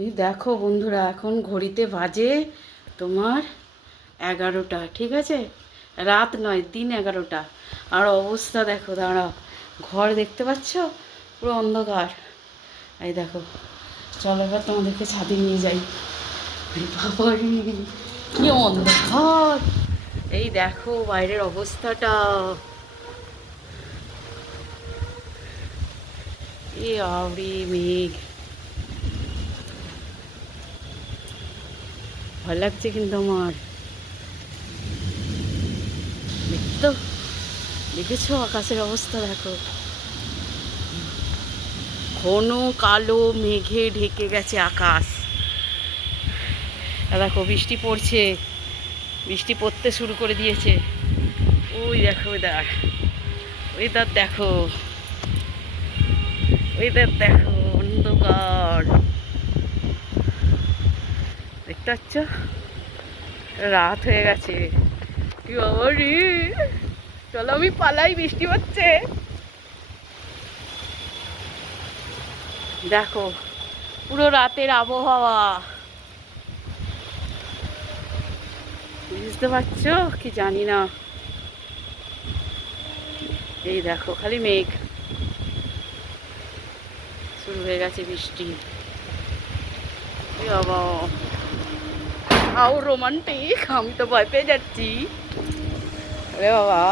এই দেখো বন্ধুরা, এখন ঘড়িতে বাজে তোমার 11টা, ঠিক আছে? রাত নয়, দিন 11টা। আর অবস্থা দেখো, দাঁড়াও, ঘর দেখতে পাচ্ছ? পুরো অন্ধকার। এই দেখো, চলো এবার তোমাদেরকে ছাদে নিয়ে যাই। বাবারে, কি অন্ধকার! এই দেখো বাইরের অবস্থাটা, এ আবরি মেঘ। ভয় লাগছে কিন্তু আমার। দেখতো, দেখেছো আকাশের অবস্থা? দেখো, ঘন কালো মেঘে ঢেকে গেছে আকাশ। দেখো বৃষ্টি পড়ছে, বৃষ্টি পড়তে শুরু করে দিয়েছে। ওই দেখো ওয়েদার, ওয়েদার দেখো, ওয়েদার দেখো, অন্ধকার। দেখতে পাচ্ছ? রাত হয়ে গেছে। কি বাবা রে! চলো আমি পালাই, বৃষ্টি হচ্ছে। দেখো পুরো রাতের আবহাওয়া, বুঝতে পারছো কি জানি না। এই দেখো খালি মেঘ, শুরু হয়ে গেছে বৃষ্টি। বাবা, আও রোমান্টিক, আমি তো ভয় পেয়ে যাচ্ছি। আরে বাবা,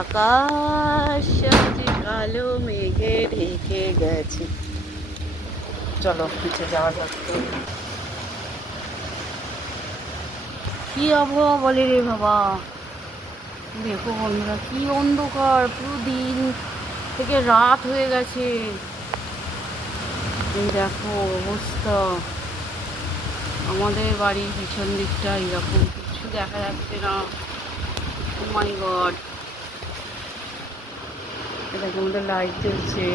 আকাশ আজ কালো মেঘে ঢেকে গেছে। চলো নিচে যাওয়া যাক। কি আবহাওয়া বলে রে বাবা! দেখো বন্ধুরা, কি অন্ধকার, পুরো দিন থেকে রাত হয়ে গেছে। এই দেখো অবস্থা, আমাদের বাড়ির পিছন দিকটা এরকম কিছু দেখা যাচ্ছে না। ও মাই গড! দেখো আমাদের লাইট জ্বলছে,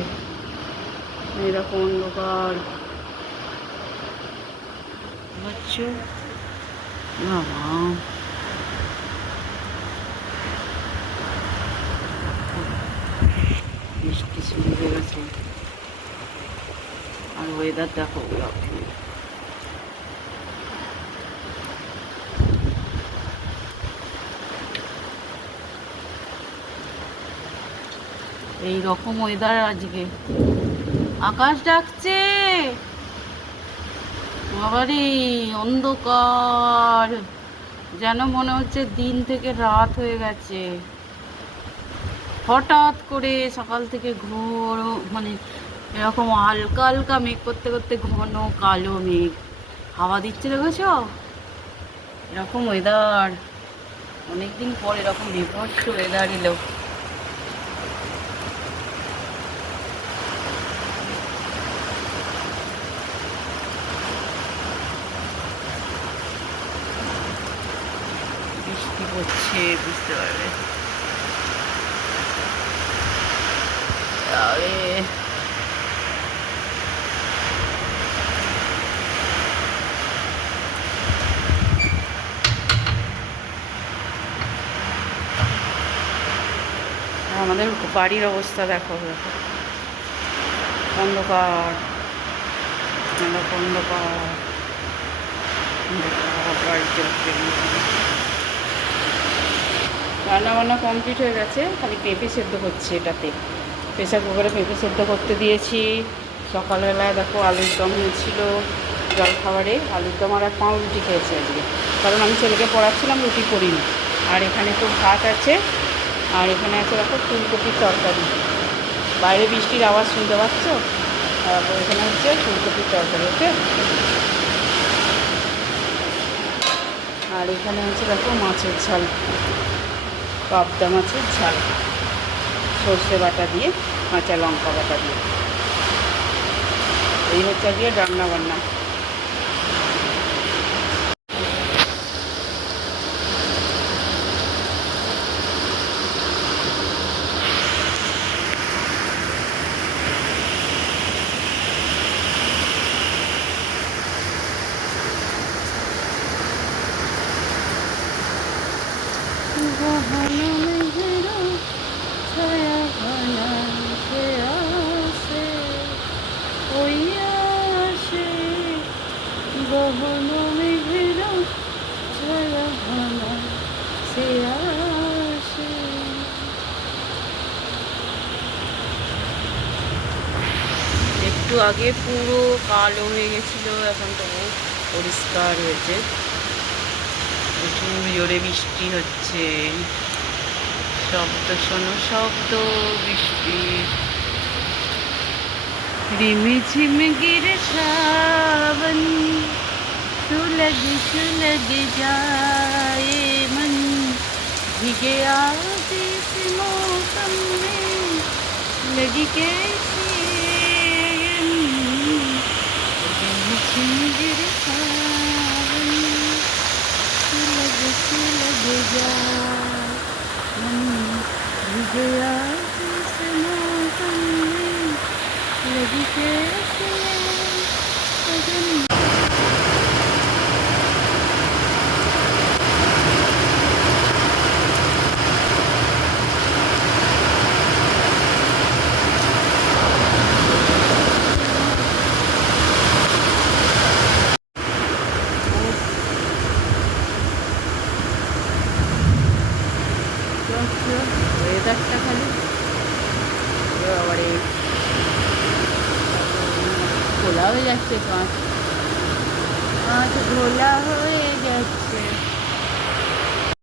এরকম অন্ধকার। বুঝছো বাবা? বৃষ্টি শুরু হয়ে গেছে, আর ওয়েদার দেখো এরকম। এইরকম ওয়েদার আজকে। আকাশ ডাকছে, বাবারে, অন্ধকার, যেন মনে হচ্ছে দিন থেকে রাত হয়ে গেছে। হঠাৎ করে সকাল থেকে ঘোর, মানে এরকম হালকা হালকা মেঘ করতে করতে ঘন কালো মেঘ, হাওয়া দিচ্ছে, দেখেছো? এরকম ওয়েদার অনেকদিন পর এরকম বিভৎস ওয়েদার এলো। বৃষ্টি পড়ছে, বুঝতে পারবে। আরে আমাদের বাড়ির অবস্থা দেখো, দেখো অন্ধকার, অন্ধকার, বাড়ি চলছে। রান্না বান্না কমপ্লিট হয়ে গেছে, খালি পেঁপে সেদ্ধ করছে এটাতে। প্রেসার কুকারে পেঁপে সেদ্ধ করতে দিয়েছি। সকালবেলায় দেখো আলুর দম হয়েছিল জলখাবারে, আলুর দম আর পাউরুটি খেয়েছি আজকে, কারণ আমি ছেলেকে পড়াচ্ছিলাম, রুটি করিনি। আর এখানে তো ভাত আছে, আর এখানে আছে দেখো ফুলকপির তরকারি। বাইরে বৃষ্টির আওয়াজ শুনতে পাচ্ছ? তো এখানে হচ্ছে ফুলকপির তরকারি, ওকে। আর এখানে হচ্ছে দেখো মাছের ঝাল, পাবদা মাছের ঝাল, সর্ষে বাটা দিয়ে, কাঁচা লঙ্কা বাটা দিয়ে। এই হচ্ছে আজকে রান্না বান্না। একটু আগে পুরো কালো হয়ে গেছিল, এখন তো পরিষ্কার হয়েছে। প্রচুর জোরে বৃষ্টি হচ্ছে, শব্দ শোনো, শব্দ বৃষ্টি। रिम झिम गिर सावन, सुलग सुलग जाए मन, भीगे आज इस मौसम में लगी कैसी अगन। रिम झिम गिर सावन, सुलग सुलग जाए मन, भीगे आज इस मौसम में लगी कैसी अगन। ওয়েদারটা খালি আবার খোলা হয়ে যাচ্ছে, কাঁচ কাঁচ ঘোলা হয়ে যাচ্ছে।